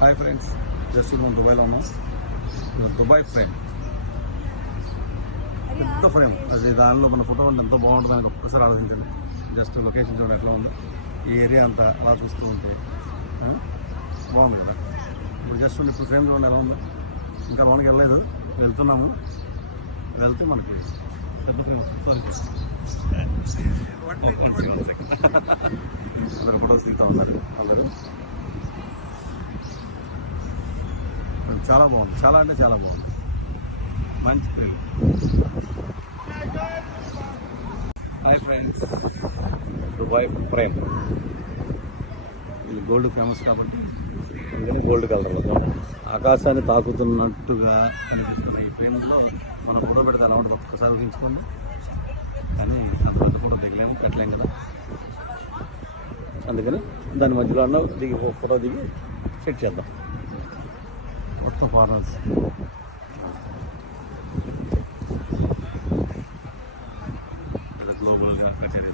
Hi friends, just మనం దుబాయ్లో ఉన్నాం. దుబాయ్ ఫ్రేమ్, పెద్ద ఫ్రేమ్ అది. దానిలో మన ఫోటో ఎంత బాగుంటుంది అని ఒక్కసారి ఆలోచించండి. జస్ట్ లొకేషన్ చూడండి ఎట్లా ఉందో. ఈ ఏరియా అంతా అలా చూస్తూ ఉంటే బాగుంది కదా. ఇప్పుడు జస్ట్ ఇప్పుడు ఫ్రేమ్ చూడండి ఎలా ఉందో. ఇంకా లోనికి వెళ్ళలేదు, వెళ్తున్నాము. వెళ్తే మనకి పెద్ద ఫ్రేమ్ అందరు ఫోటోస్ తీస్తూ ఉన్నారు. అందరూ చాలా బాగుంది, చాలా అంటే చాలా బాగుంది. మంచి feel. Hi friends, Dubai frame. ఇది గోల్డ్ ఫేమస్ కాబట్టి అందుకని గోల్డ్ కలర్లో ఆకాశాన్ని తాకుతున్నట్టుగా అనిపిస్తున్న ఈ ఫ్రేమ్లో మనం ఫోటో పెడితే అలా ఉంటుంది. ఒక్కసారి ఊహించుకోండి. కానీ అంత ఫోటో దిగలేము, పెట్టలేం కదా. అందుకని దాని మధ్యలో ఉన్న దిగి ఫోటో దిగి సెట్ చేద్దాం. మొత్తం ఫారెనర్స్. గ్లోబల్గా కట్టేది